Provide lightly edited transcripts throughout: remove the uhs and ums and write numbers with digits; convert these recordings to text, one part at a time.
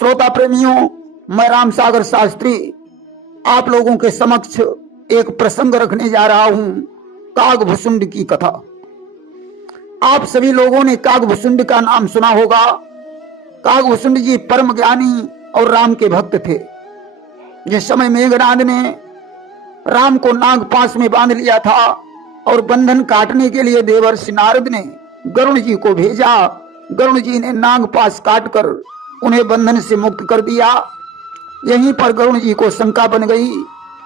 श्रोता प्रेमियों, मैं राम सागर शास्त्री आप लोगों के समक्ष एक प्रसंग रखने जा रहा हूं, कागभुसुंड की कथा। आप सभी लोगों ने कागभुसुंड का नाम सुना होगा। कागभुसुंड जी परम ज्ञानी और राम के भक्त थे। जिस समय मेघनाद ने राम को नागपाश में बांध लिया था और बंधन काटने के लिए देवर्षि नारद ने गरुण जी को भेजा, गरुण जी ने नागपाश काटकर उन्हें बंधन से मुक्त कर दिया। यहीं पर गरुण जी को शंका बन गई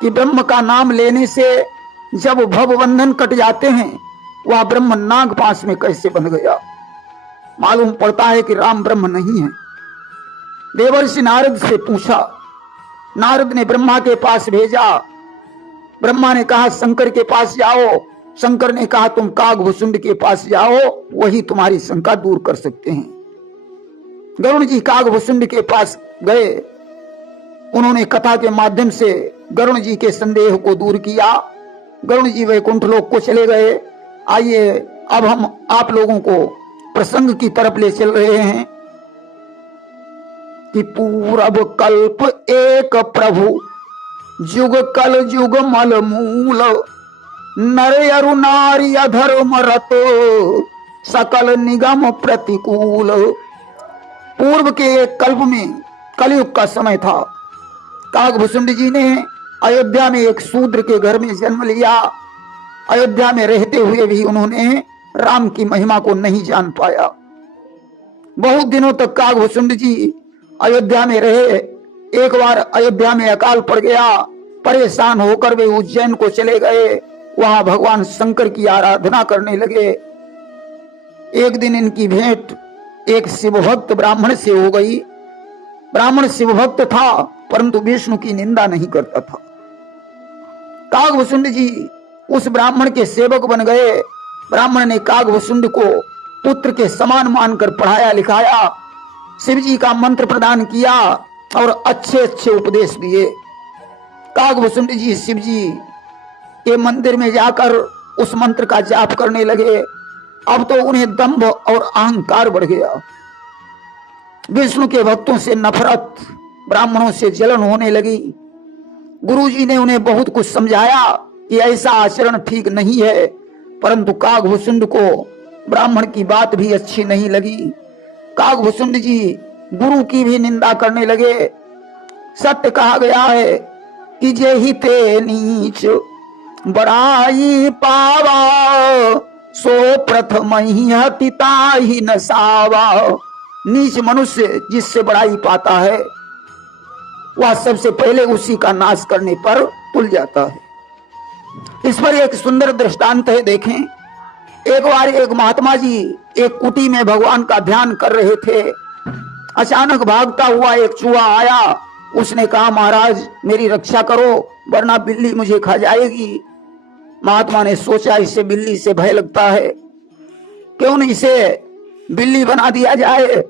कि ब्रह्म का नाम लेने से जब भव बंधन कट जाते हैं, वह ब्रह्म नागपाश में कैसे बंध गया। मालूम पड़ता है कि राम ब्रह्म नहीं है। देवर्षि नारद से पूछा, नारद ने ब्रह्मा के पास भेजा। ब्रह्मा ने कहा शंकर के पास जाओ। शंकर ने कहा तुम कागभुसुंड के पास जाओ, वही तुम्हारी शंका दूर कर सकते हैं। गरुण जी कागभुसुंड के पास गए। उन्होंने कथा के माध्यम से गरुण जी के संदेह को दूर किया। गरुण जी वैकुंठ लोक को चले गए। आइए अब हम आप लोगों को प्रसंग की तरफ ले चल रहे हैं कि पूरब कल्प एक प्रभु, जुग कल जुग मल मूल, नर अरु नारी अधर्म रत, सकल निगम प्रतिकूल। पूर्व के एक कल्प में कलयुग का समय था। कागभुसुंड जी ने अयोध्या में एक शूद्र के घर में जन्म लिया। अयोध्या में रहते हुए भी उन्होंने राम की महिमा को नहीं जान पाया। बहुत दिनों तक कागभुसुंड जी अयोध्या में रहे। एक बार अयोध्या में अकाल पड़ गया। परेशान होकर वे उज्जैन को चले गए। वहां भगवान शंकर की आराधना करने लगे। एक दिन इनकी भेंट एक शिवभक्त ब्राह्मण से हो गई। ब्राह्मण शिवभक्त था, परंतु विष्णु की निंदा नहीं करता था। कागभुसुंड जी उस ब्राह्मण के सेवक बन गए। ब्राह्मण ने कागभुसुंड को पुत्र के समान मानकर पढ़ाया लिखाया, शिव जी का मंत्र प्रदान किया और अच्छे अच्छे उपदेश दिए। कागभुसुंड जी शिव जी के मंदिर में जाकर उस मंत्र का जाप करने लगे। अब तो उन्हें दंभ और अहंकार बढ़ गया। विष्णु के भक्तों से नफरत, ब्राह्मणों से जलन होने लगी। गुरुजी ने उन्हें बहुत कुछ समझाया कि ऐसा आचरण ठीक नहीं है, परंतु कागभुसुंड को ब्राह्मण की बात भी अच्छी नहीं लगी। कागभुसुंड जी गुरु की भी निंदा करने लगे। सत्य कहा गया है कि जेहि ते नीच बड़ाई पावा, सो प्रथम ही हतिताहि न सावा। नीच मनुष्य जिससे बड़ाई पाता है, वह सबसे पहले उसी का नाश करने पर तुल जाता है। इस पर एक सुंदर दृष्टांत है, देखें। एक बार एक महात्मा जी एक कुटी में भगवान का ध्यान कर रहे थे। अचानक भागता हुआ एक चूहा आया। उसने कहा, महाराज मेरी रक्षा करो, वरना बिल्ली मुझे खा जाएगी। महात्मा ने सोचा इसे बिल्ली से भय लगता है, क्यों नहीं इसे बिल्ली बना दिया जाए।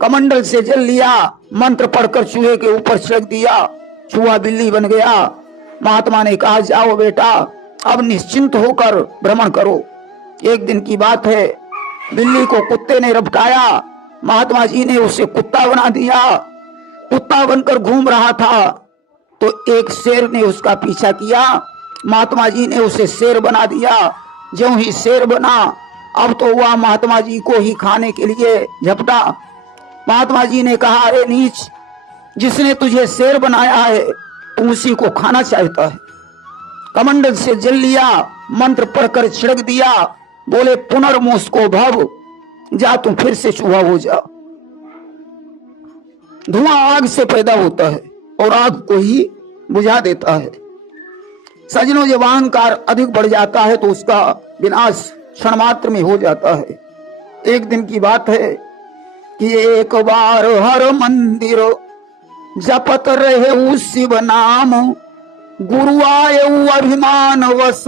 कमंडल से जल लिया, मंत्र पढ़कर चूहे के ऊपर छिड़क दिया, चूहा बिल्ली बन गया। महात्मा ने कहा, जाओ बेटा, अब निश्चिंत होकर भ्रमण करो। एक दिन की बात है, बिल्ली को कुत्ते ने रपटाया। महात्मा जी ने उसे कुत्ता बना दिया। कुत्ता बनकर घूम रहा था तो एक शेर ने उसका पीछा किया। महात्मा जी ने उसे शेर बना दिया। ज्यों ही शेर बना, अब तो वह महात्मा जी को ही खाने के लिए झपटा। महात्मा जी ने कहा, अरे नीच, जिसने तुझे शेर बनाया है तू उसी को खाना चाहता है। कमंडल से जल लिया, मंत्र पढ़कर छिड़क दिया। बोले, पुनर्मोस्को भव, जा तू फिर से चूहा हो जा। धुआं आग से पैदा होता है और आग को ही बुझा देता है। सजनों, जब अहंकार अधिक बढ़ जाता है तो उसका विनाश क्षण मात्र में हो जाता है। एक दिन की बात है कि एक बार हर मंदिर जपत रहे शिव नाम, गुरु आये अभिमान वश,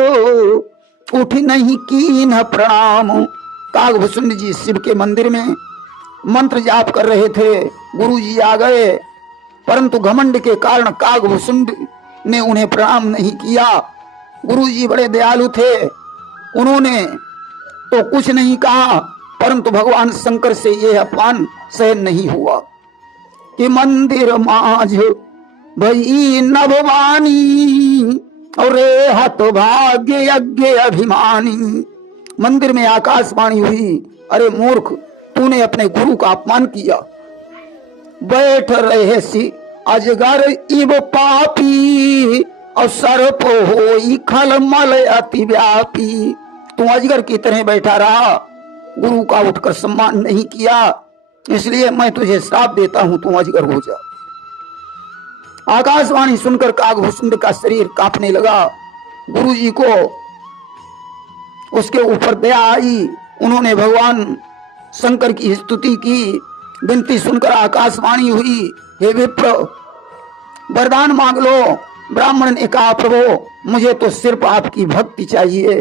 उठ नहीं कीन्ह प्रणाम। कागभुसुंड जी शिव के मंदिर में मंत्र जाप कर रहे थे। गुरु जी आ गए, परंतु घमंड के कारण कागभुसुंड ने उन्हें प्रणाम नहीं किया। गुरु जी बड़े दयालु थे, उन्होंने तो कुछ नहीं कहा, परंतु भगवान शंकर से यह अपमान सहन नहीं हुआ। कि मंदिर माज भई नभवानी और हत भाग्य यज्ञ अभिमानी। मंदिर में आकाशवाणी हुई, अरे मूर्ख, तूने अपने गुरु का अपमान किया। बैठ रहे सी अजगर इब पापी और सर्प होई खलमल अति व्यापी। तू अजगर की तरह बैठा रहा, गुरु का उठकर सम्मान नहीं किया, इसलिए मैं तुझे श्राप देता हूं, तू अजगर हो जा। आकाशवाणी सुनकर कागभूषुंड का शरीर कांपने लगा। गुरु जी को उसके ऊपर दया आई, उन्होंने भगवान शंकर की स्तुति की। विनती सुनकर आकाशवाणी हुई, हे विप्र, वरदान मांग लो। ब्राह्मण ने कहा, प्रभु मुझे तो सिर्फ आपकी भक्ति चाहिए,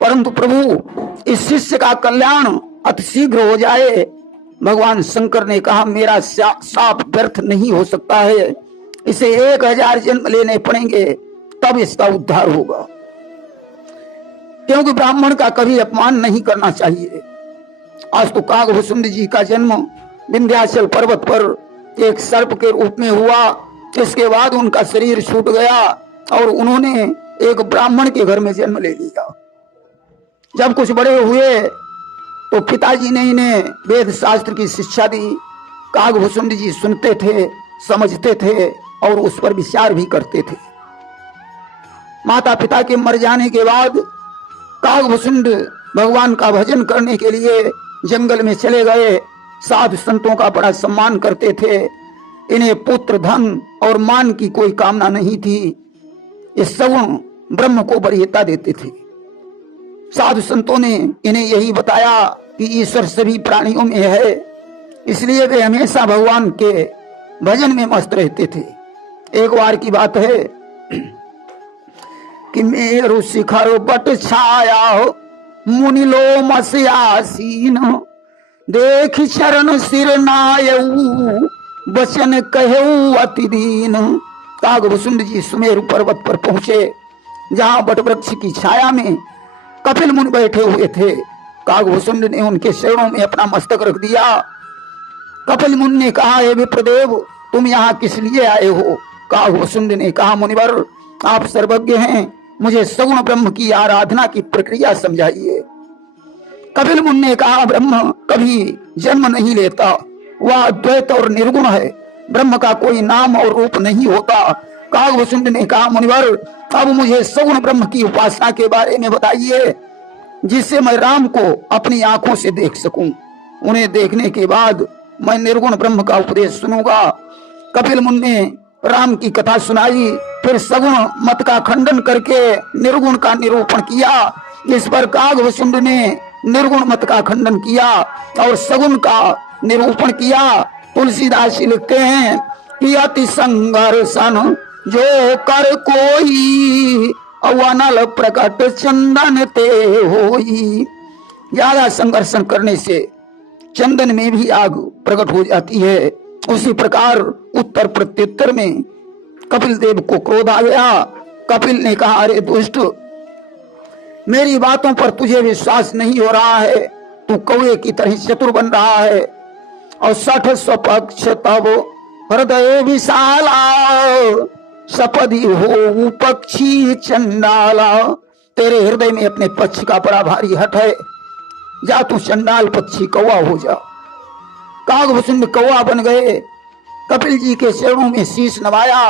परंतु प्रभु इस शिष्य का कल्याण अति शीघ्र हो जाए। भगवान शंकर ने कहा, मेरा शाप व्यर्थ नहीं हो सकता है, इसे 1000 जन्म लेने पड़ेंगे तब इसका उद्धार होगा, क्योंकि ब्राह्मण का कभी अपमान नहीं करना चाहिए। आज तो कागभूषुंड जी का जन्म विंध्याचल पर्वत पर एक सर्प के रूप में हुआ। इसके बाद उनका शरीर छूट गया और उन्होंने एक ब्राह्मण के घर में जन्म ले लिया। जब कुछ बड़े हुए तो पिताजी ने इन्हें वेद शास्त्र की शिक्षा दी। कागभूषुंड जी सुनते थे, समझते थे और उस पर विचार भी करते थे। माता पिता के मर जाने के बाद कागभूषुंड भगवान का भजन करने के लिए जंगल में चले गए। साधु संतों का बड़ा सम्मान करते थे। इन्हें पुत्र, धन और मान की कोई कामना नहीं थी। ये सगुण ब्रह्म को वरीयता देते थे। साधु संतों ने इन्हें यही बताया कि ईश्वर सभी प्राणियों में है, इसलिए वे हमेशा भगवान के भजन में मस्त रहते थे। एक बार की बात है कि मेरु शिखर बट छाया मुनि लो मस्यासीन, देख चरण सिर नायऊ वचन कहऊ अति दीन। कागभूषुंड जी सुमेरु पर्वत पर पहुंचे, जहां बटवृक्ष की छाया में कपिल मुनि बैठे हुए थे। कागभूषुंड ने उनके चरणों में अपना मस्तक रख दिया। कपिल मुनि ने कहा, हे विप्रदेव, तुम यहाँ किस लिए आए हो? कागभूषुंड ने कहा, मुनिवर, आप सर्वज्ञ हैं, मुझे सगुण ब्रह्म की आराधना की प्रक्रिया समझाइए। कपिल मुनि ने कहा, ब्रह्म कभी जन्म नहीं लेता, वह अद्वैत और निर्गुण है, ब्रह्म का कोई नाम और रूप नहीं होता। कागभूषुंड ने कहा, मुनिवर, अब मुझे सगुण ब्रह्म की उपासना के बारे में बताइए, जिससे मैं राम को अपनी आंखों से देख सकूं। उन्हें देखने के बाद मैं निर्गुण ब्रह्म का उपदेश सुनूंगा। कपिल मुनि ने राम की कथा सुनाई, फिर सगुण मत का खंडन करके निर्गुण का निरूपण किया। इस पर कागभूषुंड ने निर्गुण मत का खंडन किया और सगुण का निरूपण किया। तुलसीदास लिखते हैं कि अति संघर्षण जो कर कोई अवनल प्रकट चंदन ते होई। ज्यादा संघर्षण करने से चंदन में भी आग प्रकट हो जाती है। उसी प्रकार उत्तर प्रत्युत्तर में कपिल देव को क्रोध आ गया। कपिल ने कहा, अरे दुष्ट, मेरी बातों पर तुझे विश्वास नहीं हो रहा है, तू कौवे की तरह चतुर बन रहा है। और 60 स्वपक्ष तब हृदय विशाला, सपदी हो पक्षी चंडाला। तेरे हृदय में अपने पक्ष का बड़ा भारी हट है, जा तू चंडाल पक्षी कौवा हो जा। कागभूषुंड कौवा बन गए, कपिल जी के चरणों में शीश नवाया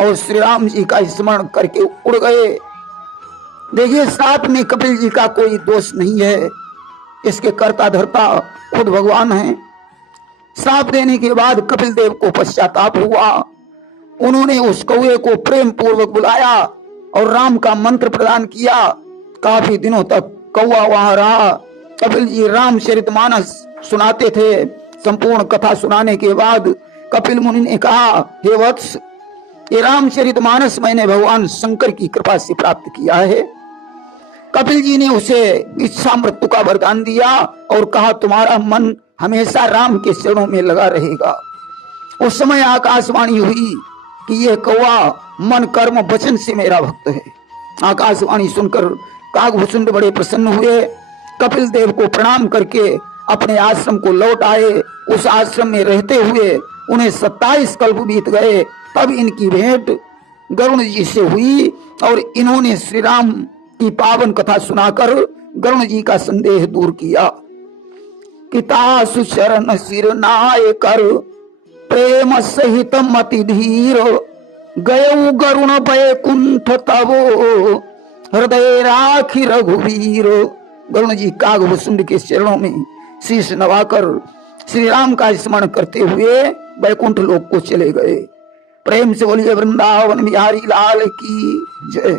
और श्री राम जी का स्मरण करके उड़ गए। देखिए, साथ में कपिल जी का कोई दोष नहीं है, इसके कर्ता धर्ता खुद भगवान हैं। श्राप देने के बाद कपिल देव को पश्चाताप हुआ। उन्होंने उस कौवे को प्रेम पूर्वक बुलाया और राम का मंत्र प्रदान किया। काफी दिनों तक कौवा वहां रहा। कपिल जी रामचरितमानस सुनाते थे। संपूर्ण कथा सुनाने के बाद कपिल मुनि ने कहा, हे वत्स, ये रामचरितमानस मैंने भगवान शंकर की कृपा से प्राप्त किया है। कपिल जी ने उसे इच्छा मृत्यु का वरदान दिया और कहा, तुम्हारा मन हमेशा राम के चरणों में लगा रहेगा। उस समय आकाशवाणी हुई कि यह कौवा मन कर्म वचन से मेरा भक्त है। आकाशवाणी सुनकर कागभूषुंड बड़े प्रसन्न हुए। कपिल देव को प्रणाम करके अपने आश्रम को लौट आए। उस आश्रम में रहते हुए उन्हें 27 कल्प बीत गए, तब इनकी भेंट गरुण जी से हुई और इन्होंने श्री राम की पावन कथा सुनाकर गरुण जी का संदेह दूर किया। किता सुचरण सिर नाय कर प्रेम सहित मति धीर, गयऊ गरुण बैकुंठ तबो हृदय राखी रघुवीर। गरुण जी कागभूषुंड के चरणों में शीश नवाकर श्री राम का स्मरण करते हुए बैकुंठ लोक को चले गए। प्रेम से बोलिए वृंदावन बिहारी लाल की जय।